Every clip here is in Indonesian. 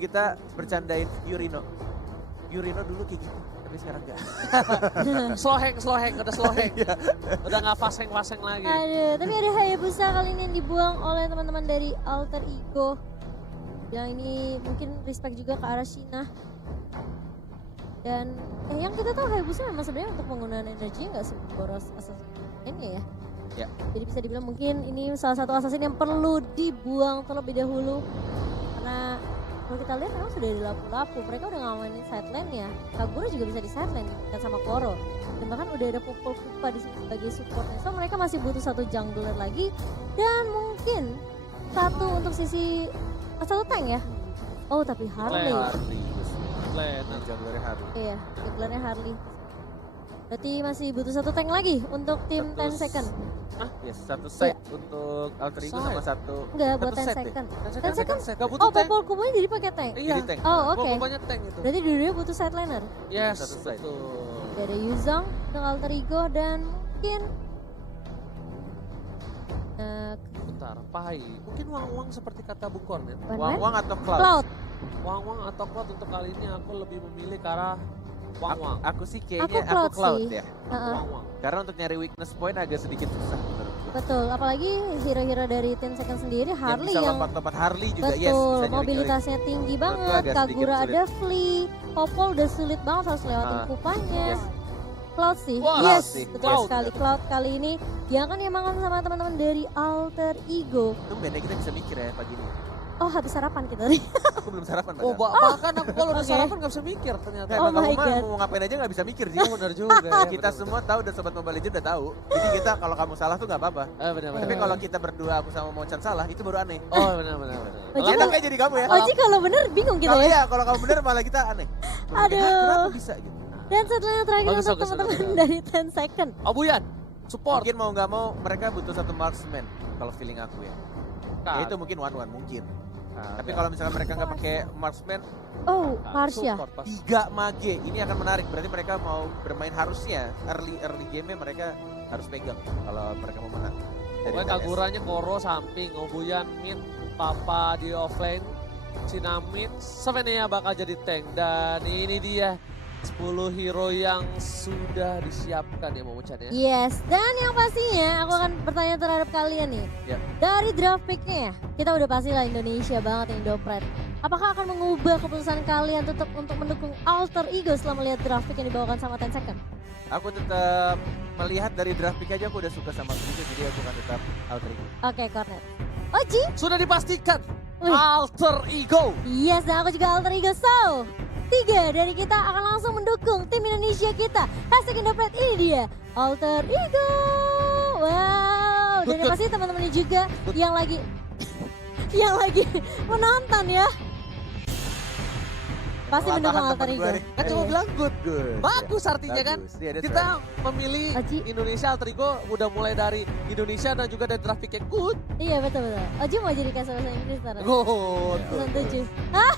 kita bercandain Yurino. Yurino dulu kayak gitu, tapi sekarang enggak. slow hang, udah slow hang. Udah gak fast hang lagi. Aduh, tapi ada Hayabusa kali ini yang dibuang oleh teman-teman dari Alter Ego. Yang ini mungkin respect juga ke arah Shina. Dan yang kita tahu Hayabusa memang sebenarnya untuk penggunaan energi nggak seboros assassin-nya ya. Ya. Jadi bisa dibilang mungkin ini salah satu assassin yang perlu dibuang terlebih dahulu. Karena kalau kita lihat memang sudah ada lapu-lapu, mereka udah ngamanin sideline ya. Kagura juga bisa di sideline kan sama Koro. Dan bahkan udah ada Popol Kupa di sini sebagai supportnya. So mereka masih butuh satu jungler lagi dan mungkin satu untuk sisi satu tank ya. Oh tapi Harley. Junglernya Harley. Iya, junglernya Harley. Berarti masih butuh satu tank lagi untuk tim 10 second. Yes, satu set untuk Alter Ego sama satu. Enggak, buat satu 10 set deh. second. 10 second? Gak butuh Oh, tank. Popol Kupanya jadi pakai tank. Iya. Jadi tank. Oh, oke. Banyak tank itu. Berarti dua-duanya butuh sideliner. Yes, Satu side. betul. Ada Yuzong untuk Alter Ego dan mungkin Bentar, Pai. Mungkin Wang seperti kata Bung Kornet. Wang atau Cloud? Cloud. Wang atau Cloud untuk kali ini aku lebih memilih ke arah Wang. Aku sih kayaknya Aku aku Cloud Cloud sih. ya. Heeh. Wang. Karena untuk nyari weakness point agak sedikit susah menurut gue. Betul, apalagi hero-hero dari 10 second sendiri Harley yang bisa yang lompat-lompat Harley juga yes, betul, bisa nyuri-nyuri. mobilitasnya tinggi Menurutku banget. agak sedikit Kagura sulit. ada Flea, Popol udah sulit banget harus lewatin Ah, kupanya. yes. Cloud sih, Wah, yes, Cloud sih. betul Cloud. sekali. Cloud kali ini yang akan diamankan sama teman-teman dari Alter Ego. Tumben ya kita bisa mikir ya pagi ini. Oh habis sarapan kita tadi. Aku belum sarapan Oh, padahal. bahkan aku kalau udah Oke. sarapan gak bisa mikir ternyata. Nah, Oh emang my kamu mah God. mau ngapain aja gak bisa mikir sih. Oh, benar juga ya. Kita semua tahu dan Sobat Mobile Legends udah tahu. Jadi kita kalau kamu salah tuh gak apa-apa. Benar. Tapi kalau kita berdua aku sama Mocan salah itu baru aneh. Oh, benar. Oh, Enak kayak jadi kamu ya. Oji kalau bener bingung kita Kalau ya. iya, kalau kamu bener malah kita aneh. Aduh. Kenapa bisa gitu? Dan setelah yang terakhir Bagus, untuk bagus, teman-teman bagus. dari 10 second. Oh, Buyan. Support. Mungkin mau nggak mau mereka butuh satu marksman kalau feeling aku ya. Ya itu mungkin one mungkin. Tapi kalau misalnya mereka nggak pakai marksman, Oh, Marsha. Support pas. 3 mage ini akan menarik. Berarti mereka mau bermain harusnya early game mereka harus pegang kalau mereka mau menang. Dari Pokoknya TNS. Kaguranya Koro samping, Obuyan mid, Papa di offlane, Cina mid, Savenia bakal jadi tank. Dan ini dia 10 hero yang sudah disiapkan ya Momo-chan ya. Yes, dan yang pastinya aku akan bertanya terhadap kalian nih. Ya. Dari draft pick-nya ya, kita udah pasti lah Indonesia banget yang Indopret. Apakah akan mengubah keputusan kalian tetap untuk mendukung Alter Ego setelah melihat draft pick yang dibawakan sama 10 second? Aku tetap melihat dari draft pick aja aku udah suka sama Alter, jadi aku akan tetap Alter Ego. Oke, Cornet. Oji? Sudah dipastikan Wih. Alter Ego. Yes, dan aku juga Alter Ego. So, 3 dari kita akan langsung mendukung tim Indonesia kita. Hashtag Indopret ini dia, Alter Ego. Wow, dan yang Good. pasti teman-teman ini juga yang lagi yang lagi menonton ya. Pasti mendukung Latahan Alter temen Ego. gua nih. Kan cuma bilang good. Good. Bagus artinya kan. Bagus. Iya, that's Kita right. memilih Oji. Indonesia Alter Ego udah mulai dari Indonesia dan juga dari traffic yang good. Iya betul-betul. Oji mau jadi kasih bahasa Inggris ntar. Good. Season 7. Hah?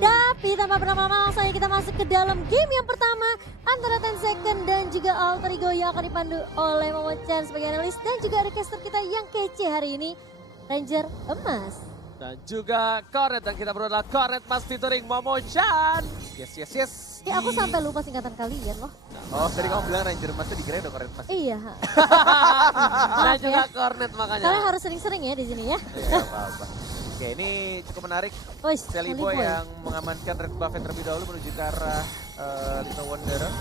Tapi tanpa berlama-lama langsung aja kita masuk ke dalam game yang pertama antara 10 second dan juga Alter Ego yang akan dipandu oleh Momo Chan sebagai analis dan juga ada caster kita yang kece hari ini, Ranger Emas. Dan juga Cornet dan kita berdua adalah Cornet Mas featuring Momo-chan. Yes. Aku sampai lupa singkatan kalian loh. Oh, tadi kamu bilang Ranger Mas tuh dikirain udah keren pas. Iya. Dan Maaf juga ya. Cornet makanya. Kalian harus sering-sering ya di sini ya. Iya, apa-apa. Oke, ini cukup menarik. Wih, Sally Boy yang mengamankan red buff terlebih dahulu menuju ke arah Little Wanderer.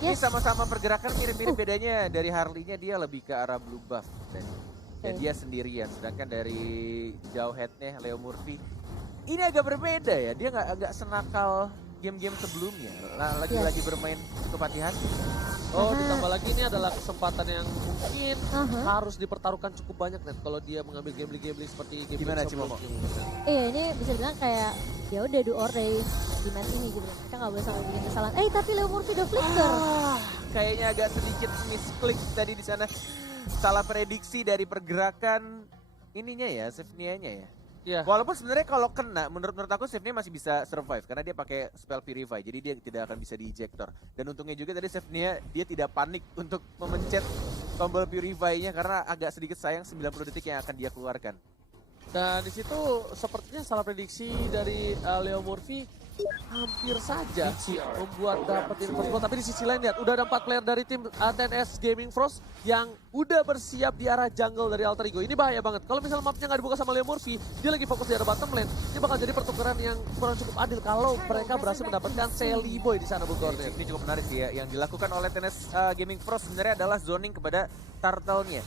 Ini Yes. sama-sama pergerakan mirip-mirip bedanya dari Harley-nya dia lebih ke arah blue buff dan Oke. dia sendirian. Sedangkan dari jauh head-nya Leo Murphy ini agak berbeda ya. Dia nggak senakal game-game sebelumnya. Lagi-lagi bermain cukup hati-hati. Oh, ditambah lagi ini adalah kesempatan yang mungkin Aha. harus dipertaruhkan cukup banyak net kalau dia mengambil game seperti game Gimana, Cimomo? Iya ini bisa bilang kayak ya udah do or die di match ini gitu. Kita nggak boleh sampai bikin kesalahan. Tapi Leo Murphy udah flicker. Kayaknya agak sedikit misklik tadi di sana. Salah prediksi dari pergerakan ininya ya, Sivnia-nya ya. Iya. Walaupun sebenarnya kalau kena, menurut aku Sivnia masih bisa survive karena dia pakai spell purify, jadi dia tidak akan bisa di-ejector. Dan untungnya juga tadi Sivnia dia tidak panik untuk memencet tombol purify-nya karena agak sedikit sayang 90 detik yang akan dia keluarkan. Dan di situ sepertinya salah prediksi dari Leo Murphy hampir saja membuat dapetin first blood. Tapi di sisi lain lihat udah ada 4 player dari tim TNS Gaming Frost yang udah bersiap di arah jungle dari Alter Ego. Ini bahaya banget. Kalau misalnya mapnya nggak dibuka sama Leo Murphy, dia lagi fokus di arah bottom lane. Ini bakal jadi pertukaran yang kurang cukup adil kalau mereka berhasil mendapatkan Sally Boy di sana, Bung Kornet. Ini cukup menarik sih ya. Yang dilakukan oleh TNS Gaming Frost sebenarnya adalah zoning kepada turtle-nya.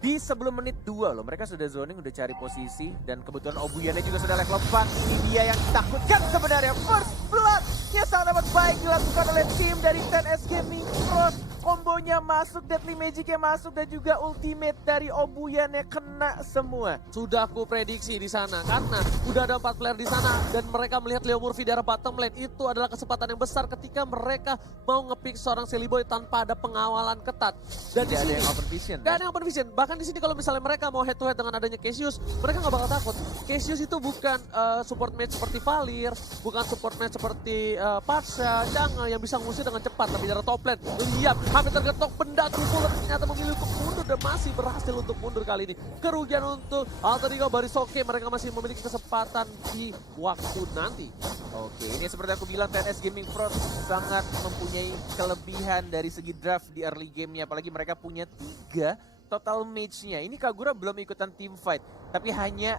Di sebelum menit 2 loh, mereka sudah zoning, udah cari posisi. Dan kebetulan Obuyannya juga sudah level 4. Ini dia yang ditakutkan sebenarnya. First blood yang sangat amat baik dilakukan oleh tim dari TNS Gaming Frost. Kombonya masuk, Deadly Magic-nya masuk, dan juga ultimate dari Obuyannya kena semua. Sudah aku prediksi di sana karena udah ada 4 player di sana dan mereka melihat Leo Murphy di arah bottom lane. Itu adalah kesempatan yang besar ketika mereka mau ngepick seorang Sally Boy tanpa ada pengawalan ketat. Dan di Tidak ada sini yang open vision. gak ada yang open vision. Bahkan di sini kalau misalnya mereka mau head to head dengan adanya Cassius, mereka nggak bakal takut. Cassius itu bukan support match seperti Valir, bukan support match seperti Pasha, Jungle yang bisa ngusir dengan cepat. Tapi dari top lane, lihat hampir tergetok benda tubuh ternyata memilih untuk mundur dan masih berhasil untuk mundur kali ini. Kerugian untuk Alter Ego Barisoke, mereka masih memiliki kesempatan di waktu nanti. Oke, ini seperti aku bilang TNS Gaming Frost sangat mempunyai kelebihan dari segi draft di early game-nya. Apalagi mereka punya 3 total mage-nya. Ini Kagura belum ikutan team fight, tapi hanya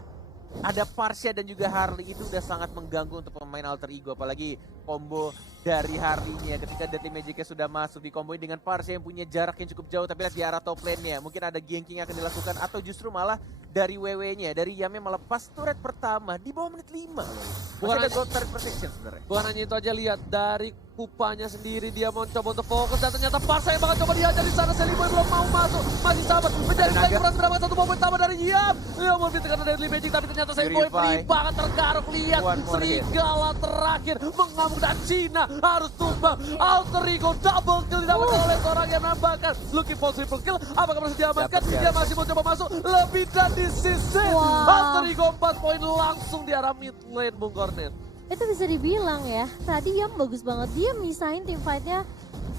ada Parsha dan juga Harley. Itu udah sangat mengganggu untuk pemain Alter Ego. Apalagi combo dari Harley-nya ketika Deadly Magic-nya sudah masuk, dikomboin dengan Parsha yang punya jarak yang cukup jauh. Tapi lihat di arah top lane-nya, mungkin ada ganking yang akan dilakukan atau justru malah dari WW-nya, dari Yame melepas turret pertama di bawah menit 5 loh. Masih ada gold turret protection sebenarnya. Bukan hanya itu aja, lihat dari kupanya sendiri dia mau coba untuk fokus dan ternyata Parsha yang bakal coba dihajar di sana. Sally Boy belum mau masuk, masih sabar menjadi lagi berhasil mendapatkan 1 momen pertama dari Yam. Leo Murphy karena Deadly Magic, tapi ternyata Sally Boy free banget tergaruk. Lihat serigala terakhir mengamuk dan Cina harus tumbang. Alter Ego double kill didapatkan oleh seorang yang nambahkan. Looking for triple kill, apakah berhasil diamankan? Dia masih mau coba masuk lebih dan di sisi. Alter Ego 4 poin langsung di arah mid lane, Bung Kornet. Itu bisa dibilang ya, tadi Yam bagus banget. Dia misahin tim fight-nya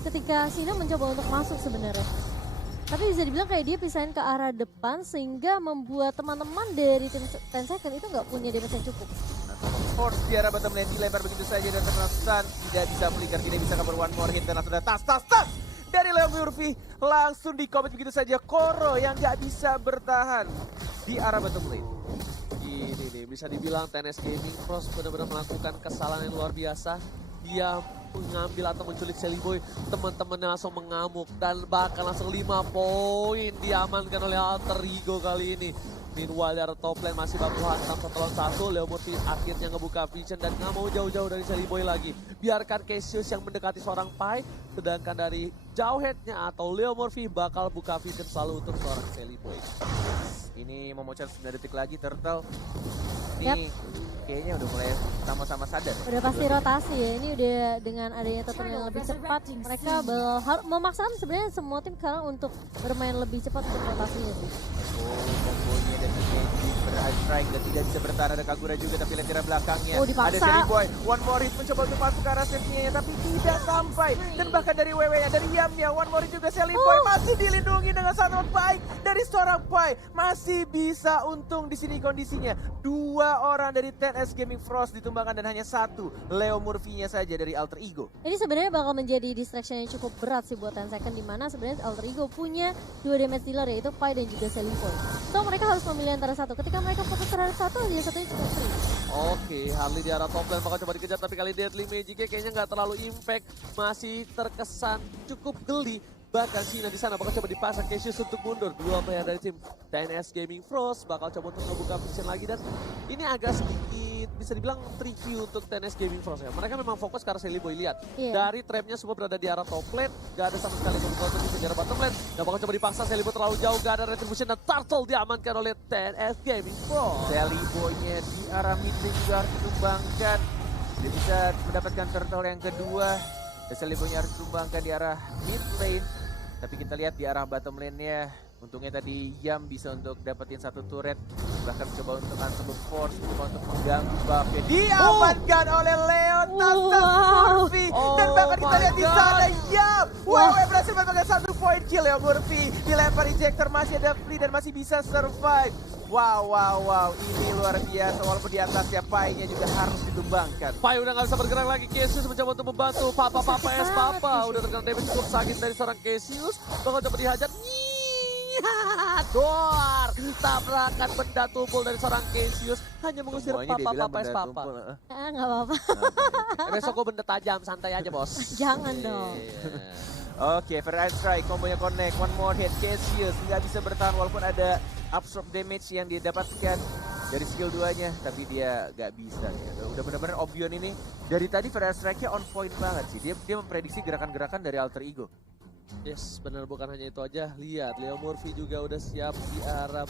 ketika Sina mencoba untuk masuk sebenarnya. Tapi bisa dibilang kayak dia pisahin ke arah depan sehingga membuat teman-teman dari tim 10 second itu nggak punya damage yang cukup. Force di arah bottom lane dilempar begitu saja dan terkena stun. Tidak bisa flicker, tidak bisa cover one more hit dan langsung ada tas dari Leo Murphy. Langsung di commit begitu saja. Koro yang nggak bisa bertahan di arah bottom lane. Ini nih, bisa dibilang TNS Gaming Frost benar-benar melakukan kesalahan yang luar biasa. Dia mengambil atau menculik Sally Boy, teman-temannya langsung mengamuk dan bahkan langsung 5 poin diamankan oleh Alter Ego kali ini. Meanwhile dari top lane masih baku hantam 1 lawan 1. Leo Murphy akhirnya ngebuka vision dan nggak mau jauh-jauh dari Sally Boy lagi. Biarkan Cassius yang mendekati seorang Pai, sedangkan dari jauh headnya atau Leo Murphy bakal buka vision selalu untuk seorang Sally Boy. Ini memocor 9 detik lagi Turtle. Ini kayaknya udah mulai sama-sama sadar. Udah pasti rotasi ya, ini udah dengan adanya turtle yang lebih cepat. Mereka memaksakan sebenarnya semua tim sekarang untuk bermain lebih cepat untuk rotasinya sih. Oh, kombonya dan Magic berstrike dan tidak bisa bertahan. Ada Kagura juga tapi lihat tira belakangnya. Oh, dipaksa. Ada Sally Boy, one more hit mencoba untuk masuk ke arah safety-nya tapi tidak sampai. Dan bahkan dari WW-nya, dari Yamnya, one more hit juga Sally Boy masih dilindungi dengan sangat baik dari seorang Pai. Masih bisa untung di sini kondisinya. 2 orang dari TNS Gaming Frost ditumbangkan dan hanya 1 Leo Murphy-nya saja dari Alter Ego. Ini sebenarnya bakal menjadi distraction yang cukup berat sih buat 10 second, di mana sebenarnya Alter Ego punya 2 damage dealer yaitu Pai dan juga Sally Boy. So mereka harus memilih antara satu. Ketika mereka fokus terhadap satu, dia satunya cukup free. Oke, Harley di arah top lane bakal coba dikejar tapi kali Deadly Magic-nya kayaknya nggak terlalu impact. Masih terkesan cukup geli. Bahkan Cina di sana bakal coba dipasang Cassius untuk mundur. 2 player dari tim TNS Gaming Frost bakal coba untuk ngebuka vision lagi dan ini agak sedikit bisa dibilang tricky untuk TNS Gaming Frost ya. Mereka memang fokus ke arah Sally Boy, lihat. Dari trapnya semua berada di arah top lane, gak ada sama sekali kebutuhan untuk di arah bottom lane. Dan bakal coba dipaksa Sally Boy terlalu jauh, gak ada retribution dan Turtle diamankan oleh TNS Gaming Frost. Sally Boy-nya di arah mid lane juga harus ditumbangkan. Dia bisa mendapatkan Turtle yang kedua. Dan Sally Boy-nya harus ditumbangkan di arah mid lane. Tapi kita lihat di arah bottom lane-nya, untungnya tadi Yam bisa untuk dapetin 1 turret. Bahkan mencoba untuk Unstoppable Force, mencoba untuk mengganggu buff-nya. Diamankan oleh Leo Murphy. Dan bahkan kita lihat di sana Yam. WW berhasil mendapatkan 1 point kill. Leo Murphy dilempar ejector, masih ada free dan masih bisa survive. Wow. Ini luar biasa. Walaupun di atasnya Pai-nya juga harus ditumbangkan. Pai udah gak bisa bergerak lagi. Cassius mencoba untuk membantu. Papa S Papa udah terkena damage cukup sakit dari seorang Cassius. Bakal coba dihajar. Doar. Tabrakan benda tumpul dari seorang Cassius. Hanya mengusir Semuanya dia bilang Papa S benda Papa. tumpul. Nggak apa-apa. Besok gue benda tajam, santai aja bos. Jangan dong. Oke, First Strike, kombonya connect, one more hit, Cassius nggak bisa bertahan walaupun ada absorb damage yang didapatkan dari skill 2-nya, tapi dia nggak bisa ya. Udah benar-benar Obion ini dari tadi First Strike-nya on point banget sih. Dia memprediksi gerakan-gerakan dari Alter Ego. Yes, benar, bukan hanya itu aja. Lihat, Leo Murphy juga udah siap di arah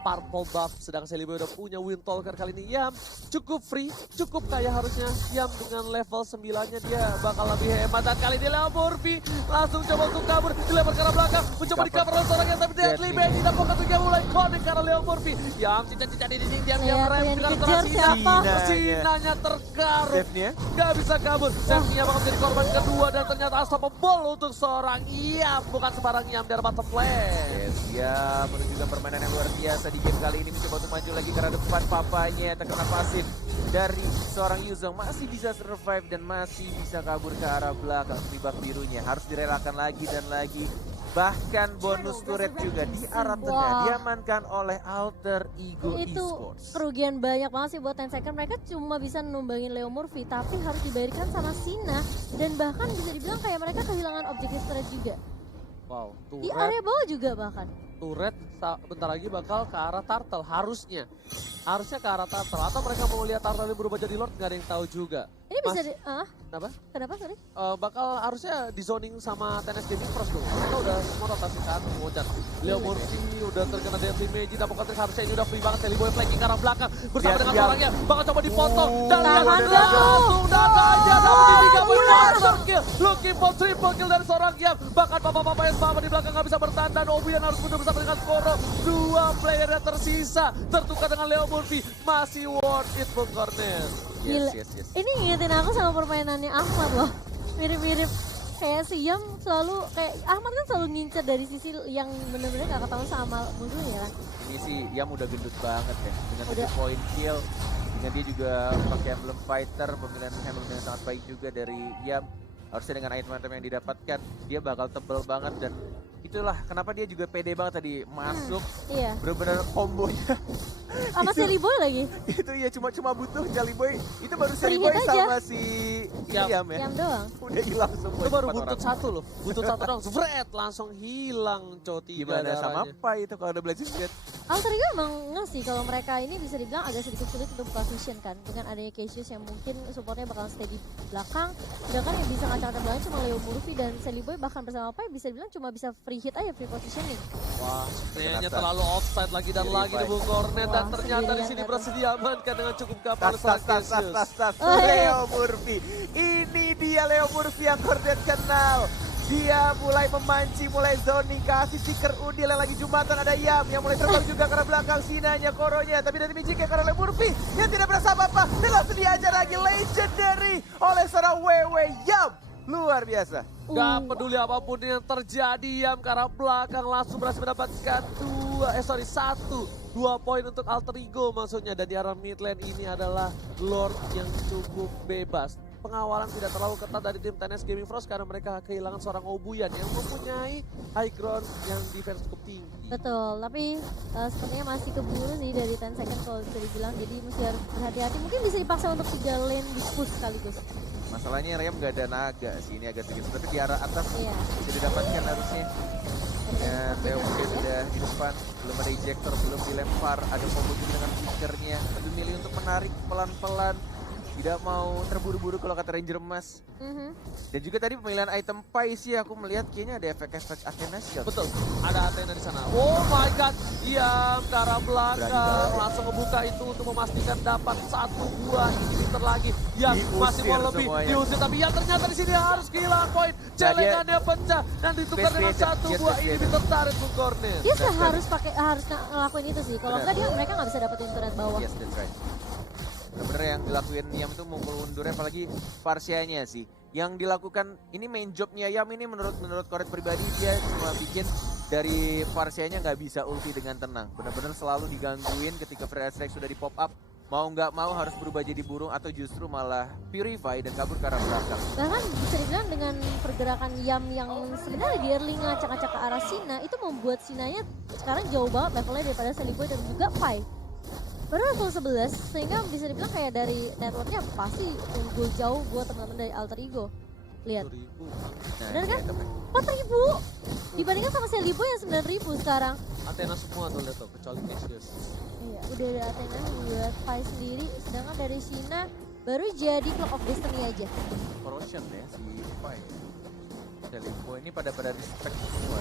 purple buff. Sedang Celiboy udah punya Wind Talker kali ini. Yam cukup free, cukup kaya harusnya. Yam dengan level 9-nya dia bakal lebih hemat. Dan kali ini Leo Murphy langsung coba untuk kabur. Dilempar ke arah belakang, mencoba di cover oleh seorangnya. Tapi Deadly Benny dan Pokat juga mulai connect karena Leo Murphy. Yam cincang-cincang di dinding, diam rem dengan dikejar siapa? Sinanya tergaruk. Save-nya Gak bisa kabur. Safety-nya bakal menjadi korban kedua dan ternyata unstoppable untuk seorang Yam. Bukan sembarang Yam dari bottom lane. Yes, dia menunjukkan permainan yang luar biasa di game kali ini, mencoba untuk maju lagi karena depan papanya terkena pasif dari seorang Yuzong, masih bisa survive dan masih bisa kabur ke arah belakang. Buff birunya harus direlakan lagi dan lagi. Bahkan bonus turret juga di arah tengah diamankan oleh Alter Ego Itu Esports. kerugian banyak banget sih buat 10 second. Mereka cuma bisa numbangin Leo Murphy, tapi harus dibayarkan sama Sina. Dan bahkan bisa dibilang kayak mereka kehilangan objektif turret juga. Wow, Di area bawah juga bahkan. turret bentar lagi bakal ke arah Turtle, harusnya ke arah Turtle, atau mereka mau lihat Turtle ini berubah jadi Lord, nggak ada yang tahu juga. Ini bisa di... Kenapa? Kenapa sorry? Bakal harusnya di zoning sama TNS Gaming Pros dong. Mereka udah semua rotasi kan, mengucat. Leo Murphy udah terkena Deadly Mage, dan pokoknya harusnya ini udah free banget. Celiboy flanking ke arah belakang bersama dengan orangnya. Bakal coba dipotong, dan lihat langsung data aja, namun ini gak monster kill. Looking for triple kill dari seorang Yam. Bahkan Papa S Papa di belakang gak bisa bertahan, dan Obian harus mundur bersama dengan Koro. Dua player yang tersisa, tertukar dengan Leo Murphy. Masih worth it, Bung Cornel. Gila. Yes. Ini ngingetin aku sama permainannya Ahmad loh. Mirip-mirip kayak si Yam selalu, kayak Ahmad kan selalu ngincer dari sisi yang bener-bener gak ketahuan sama musuhnya kan. Ini sih Yam udah gendut banget ya, dengan Udah. 7 point kill. Dengan dia juga pakai emblem fighter, pemilihan emblem yang sangat baik juga dari Yam. Harusnya dengan item-item yang didapatkan, dia bakal tebel banget, dan itulah kenapa dia juga pede banget tadi masuk. Iya. Bener-bener kombonya. Sama Celiboy lagi. Itu ya cuma butuh Jaliboy. Itu baru Free Jaliboy hit aja. sama si Yam ya. Yam doang. Udah hilang semua. Itu baru 4 buntut orang. satu loh, buntut satu dong, Fred langsung hilang cow 3 Gimana sama darahnya. apa itu kalau udah Blazing Jet? Alter Ego emang ngasih kalau mereka ini bisa dibilang agak sedikit sulit untuk buka vision kan. Dengan adanya Cassius yang mungkin supportnya bakal stay di belakang. Sedangkan yang bisa ngacak-ngacak belakang cuma Leo Murphy dan Celiboy, bahkan bersama Pai bisa dibilang cuma bisa free hit aja, free positioning. Wah, kayaknya Terasa. terlalu offside lagi dan Jadi lagi di Bung Cornet, dan Wah, ternyata di sendirian sini datang. berhasil diamankan dengan cukup kapal Tas. Oh, iya. Leo Murphy. Ini dia Leo Murphy yang Cornet kenal. Dia mulai memancing, mulai zoning, kasih stiker udil yang lagi jumatan. Ada Yam yang mulai terbang juga karena belakang Sinanya, Koronya. Tapi dari Mijik karena Leo Murphy yang tidak berasa apa-apa. Dan langsung diajar lagi legendary oleh seorang Wewe Yam. Luar biasa. Gak peduli apapun yang terjadi, Yam ke arah belakang langsung berhasil mendapatkan 2 poin untuk Alter Ego maksudnya. Dan di arah mid lane ini adalah Lord yang cukup bebas. Pengawalan tidak terlalu ketat dari tim TNS Gaming Frost karena mereka kehilangan seorang Obuyan yang mempunyai high ground yang defense cukup tinggi. Betul, tapi sepertinya masih keburu sih dari 10 second kalau bisa dibilang. Jadi mesti harus berhati-hati. Mungkin bisa dipaksa untuk 3 lane di push sekaligus. Masalahnya Rem gak ada naga sih, ini agak sedikit. Tapi di arah atas Iya. bisa didapatkan harusnya. Ya, Theo mungkin sudah di depan, belum ada ejector, belum dilempar, ada combo juga dengan flickernya. Lebih milih untuk menarik pelan-pelan, tidak mau terburu-buru kalau kata Ranger Emas. Dan juga tadi pemilihan item Pai sih aku melihat kayaknya ada efek-efek Athena Shield. Betul, ada Athena di sana. Oh my god, Yam ke arah belakang langsung ngebuka itu untuk memastikan dapat 1 buah inhibitor lagi. Yam masih mau lebih semuanya. diusir, tapi Yam ternyata di sini harus kehilangan poin. Celengannya pecah dan ditukar dengan 1 buah inhibitor turret Bung Cornet. Dia harus ngelakuin itu sih. Kalau enggak mereka nggak bisa dapetin turret bawah. Yes, that's right. Bener-bener yang dilakuin Yam itu mukul undurnya, apalagi Parsianya sih. Yang dilakukan ini main jobnya Yam ini menurut Cornet pribadi, dia cuma bikin dari Parsianya nggak bisa ulti dengan tenang. Benar-benar selalu digangguin ketika Free Strike sudah di pop up. Mau nggak mau harus berubah jadi burung atau justru malah purify dan kabur ke arah belakang. Bahkan bisa dibilang dengan pergerakan Yam yang sebenarnya di early ngacak-ngacak ke arah Sina itu membuat Sinanya sekarang jauh banget levelnya daripada Seliboy dan juga Pai. Baru level 11 sehingga bisa dibilang kayak dari networknya pasti unggul jauh buat teman-teman dari Alter Ego. Lihat, 2000. Nah, bener kan? ini kita- 4.000 dibandingkan sama Seliboy yang 9.000 sekarang. Athena semua tuh lihat tuh, kecuali Cassius. Iya, udah ada Athena buat Pai sendiri, sedangkan dari Sina baru jadi Clock of Destiny aja. Corrosion ya si Pai. Selipo ini pada respect semua.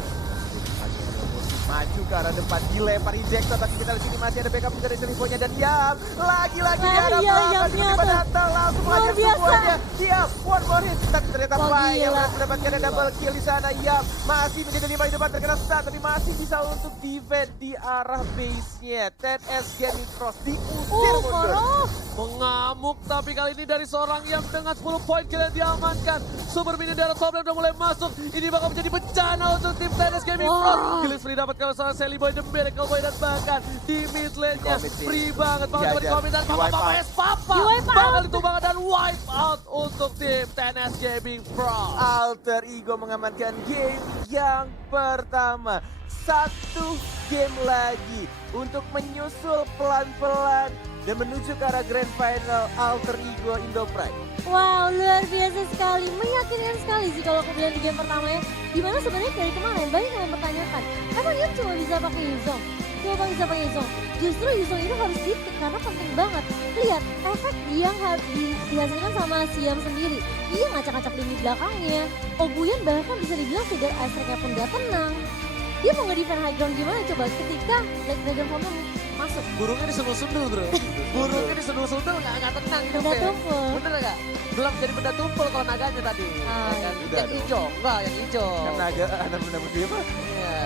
Maju ke arah depan, dilempar ejector, tapi kita di sini masih ada backup juga dari Seliponya dan Yam lagi-lagi di arah iya, belakang, Yamnya tiba-tiba tuh. datang langsung Luar hajar biasa. semuanya. Yam, one more hit, tapi ternyata Wah, Pai yang gila. berhasil mendapatkan double kill di sana. Yam masih menjadi 5 di depan terkena stun, tapi masih bisa untuk defend di arah base-nya. 10S Gaming Frost diusir mundur. Koro. Mengamuk, tapi kali ini dari seorang yang dengan 10 poin kill yang diamankan. Super mini darah top lane udah mulai masuk. Ini bakal menjadi bencana untuk tim Tennis Gaming Wah. Front. Gilles free dapat kalau salah Sally Boy, The Miracle Boy, dan bahkan di mid lane-nya Commit sih. free banget. Bakal Dihajar. di commit dan Di wipe Papa out. es Papa. Di wipe Bakal out. ditumbangkan dan wipe out untuk tim Tennis Gaming Front. Alter Ego mengamankan game yang pertama. Satu game lagi untuk menyusul pelan-pelan dan menuju ke arah Grand Final Alter Ego Indo Pride. Wow, luar biasa sekali, meyakinkan sekali sih kalau aku bilang di game pertama ya. Dimana sebenarnya dari kemarin banyak yang mempertanyakan, emang dia cuma bisa pakai Yuzong? Cuma bisa pakai Yuzong. Justru Yuzong itu harus ditik karena penting banget. Lihat, efek yang dihasilkan sama Siam sendiri. Dia ngacak-ngacak lini belakangnya. Obuyan bahkan bisa dibilang sudah astriknya pun gak tenang. Dia mau nge-defend high ground gimana coba ketika Black Dragon Form masuk. Burungnya disundul-sundul bro. Burungnya disundul-sundul nggak tenang. Benda hidupnya. tumpul. Bener nggak? Belum jadi benda tumpul kalau naganya tadi. Ah, Ya kan? udah Yang dong. hijau, enggak yang hijau. Kan naga anak benda muslim apa? Iya.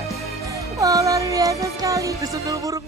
Wah, luar biasa sekali. Disundul burung